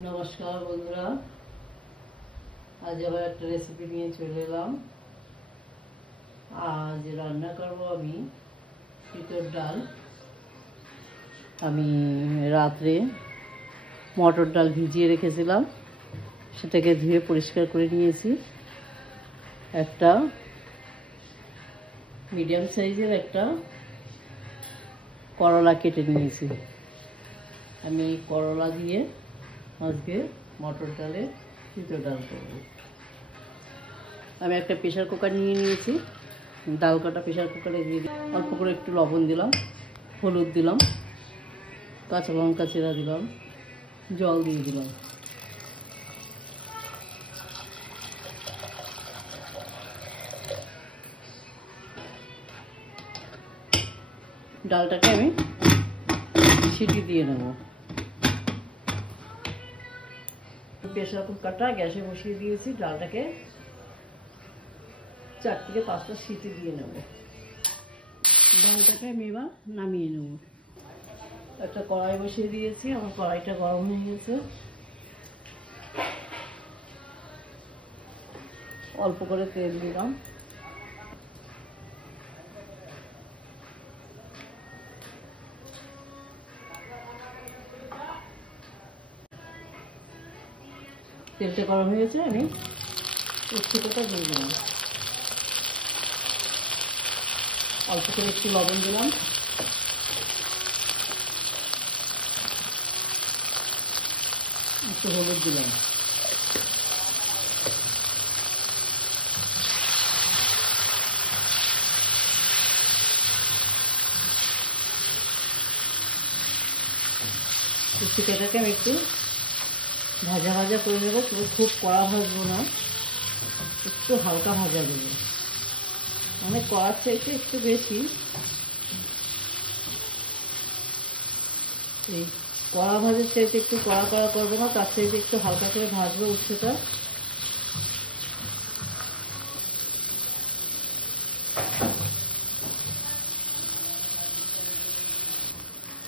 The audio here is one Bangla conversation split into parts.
নমস্কার বন্ধুরা, আজ আবার একটা রেসিপি নিয়ে চলে এলাম। আজ রান্না করব আমি তিতর ডাল। আমি রাত্রে মটর ডাল ভিজিয়ে রেখেছিলাম, সেটাকে ধুয়ে পরিষ্কার করে নিয়েছি। একটা মিডিয়াম সাইজের একটা করলা কেটে নিয়েছি। আমি করলা দিয়ে আজকে মটর ডালে তিতর ডাল করব। আমি একটা প্রেশার কুকার নিয়ে নিয়েছি। ডাল কাটা প্রেশার কুকারে দিয়ে অল্প করে একটু লবণ দিলাম, হলুদ দিলাম, কাঁচা লঙ্কা চেরা দিলাম, জল দিয়ে দিলাম। ডালটাকে আমি সিটি দিয়ে নেব। প্রেশার কুকারটা গ্যাসে বসিয়ে দিয়েছি। ডালটাকে 4 থেকে 5টা সিটি দিয়ে নেব। ডালটাকে আমি এবার নামিয়ে নেব। একটা কড়াই বসিয়ে দিয়েছি, আমার কড়াইটা গরম হয়ে গেছে। অল্প করে তেল দিলাম। তেলটা গরম হয়ে গেছে, আমি উচ্ছেটা দিয়ে দিলাম। অল্প করে একটু লবণ দিলাম, একটু হলুদ দিলাম। উচ্ছেটাকে আমি একটু ভাজা ভাজা করে নেবো। খুব কড়া ভাজবো না, একটু হালকা ভাজা দেবো। মানে কড়ার চাইতে একটু বেশি, এই কড়া ভাজার চাইতে একটু কড়া কড়া করবো না, তার চাইতে একটু হালকা করে ভাজবো উচ্ছেটা।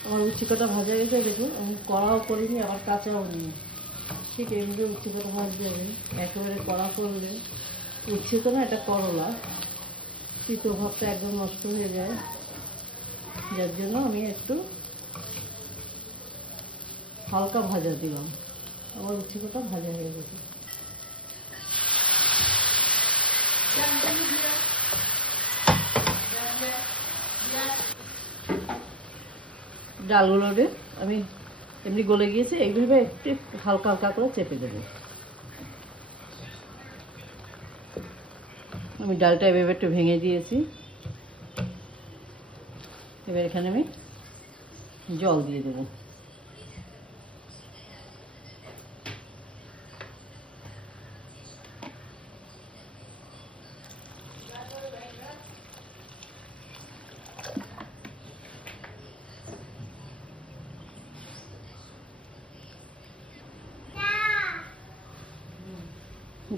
আমার উচ্ছেটা ভাজা গেছে, দেখুন আমি কড়াও করিনি আবার কাঁচাও নিই। ঠিক এমনি উচ্ছেটা ভাজতে হবে। একেবারে কড়া করলে উচ্ছে তো না, এটা করলা, তিতো ভাবটা একদম নষ্ট হয়ে যায়। যার জন্য আমি একটু হালকা ভাজা দিলাম। আমার উচ্ছেটা ভাজা হয়ে গেছে। ডালগুলোরে আমি এমনি গলে গিয়েছে, এইভাবে একটু হালকা হালকা করে চেপে দেবো। আমি ডালটা এভাবে একটু ভেঙে দিয়েছি। এবার এখানে আমি জল দিয়ে দেবো।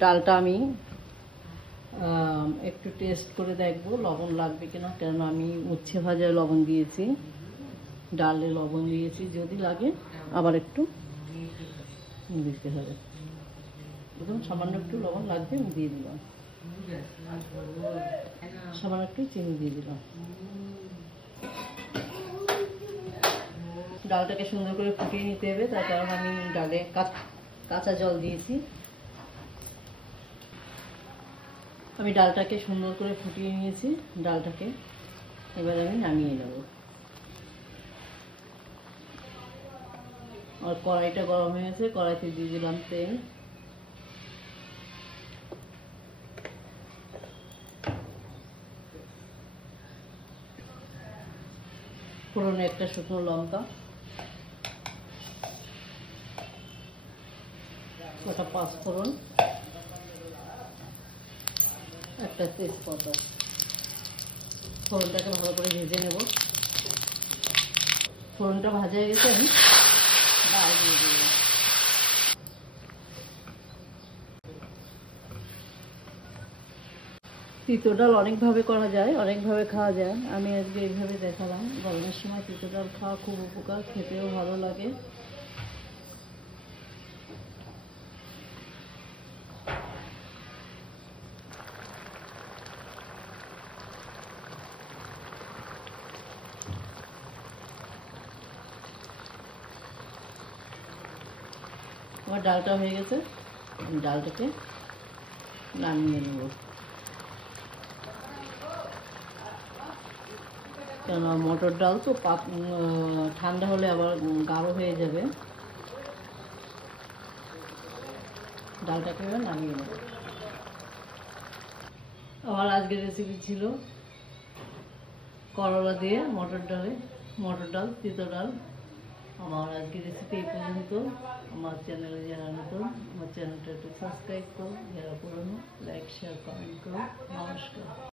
ডালটা আমি একটু টেস্ট করে দেখবো লবণ লাগবে কিনা, কেননা আমি উচ্ছে ভাজায় লবণ দিয়েছি, ডালে লবণ দিয়েছি। যদি লাগে আবার একটু দিতে হবে। একদম সামান্য একটু লবণ লাগবে, আমি দিয়ে দিলাম। সামান্য একটু চিনি দিয়ে দিলাম। ডালটাকে সুন্দর করে ফুটিয়ে নিতে হবে, তার কারণ আমি ডালে কাঁচা জল দিয়েছি। আমি ডালটাকে সুন্দর করে ফুটিয়ে নিয়েছি। ডালটাকে এবার আমি নামিয়ে নেব। আর কড়াইটা গরম হয়ে গেছে, কড়াইতে দিয়ে দিলাম তেল। ফোড়নে একটা শুকনো লঙ্কা, একটা পাঁচফোড়ন, একটা তেজপাতা। ফোড়নটাকে ভালো করে ভেজে নেব। ফোড়নটা ভাজা হয়ে গেছে, আমি ডাল দিয়ে দেব। তিতো ডাল অনেকভাবে করা যায়, অনেকভাবে খাওয়া যায়। আমি আজকে এইভাবে দেখালাম। গরমের সময় তিতো ডাল খাওয়া খুব উপকার, খেতেও ভালো লাগে। আমার ডালটা হয়ে গেছে, আমি ডালটাকে নামিয়ে নেব। কেন মটর ডাল তো ঠান্ডা হলে আবার গাঢ় হয়ে যাবে। ডালটাকে নামিয়ে নেব। আমার আজকের রেসিপি ছিল করলা দিয়ে মটর ডাল তিতো ডাল। আমার আজকের রেসিপি এই পর্যন্ত। আমার চ্যানেলে যারা নতুন, আমার চ্যানেলটা একটু সাবস্ক্রাইব করো, যারা পুরনো লাইক শেয়ার কমেন্ট করো। নমস্কার।